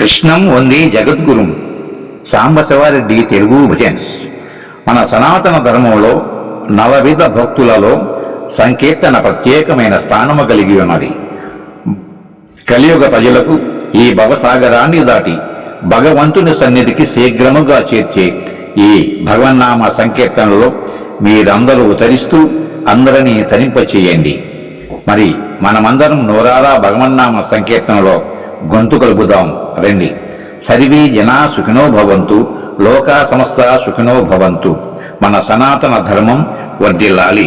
కృష్ణం వందే జగద్గురుం Sambasiva Reddy Telugu bhajans. మన సనాతన ధర్మంలో నవవిధ భక్తులలో సంకీర్తన ప్రత్యేకమైన స్థానము కలిగి ఉన్నది. కలియుగ ప్రజలకు ఈ భవసాగరాన్ని దాటి భగవంతుని సన్నిధికి శీఘ్రముగా చేర్చే ఈ భగవన్నామ సంకీర్తనలో మీరందరూ తరిస్తూ అందరినీ తరింపచేయండి. మరి మనమందరం నోరారా భగవన్నామ సంకీర్తనలో గొంతు కలుపుదాం రండి. సర్వే జనా సుఖినో భవంతు, లోకా సమస్త సుఖినో భవంతు. మన సనాతన ధర్మం వర్ధిల్లాలి.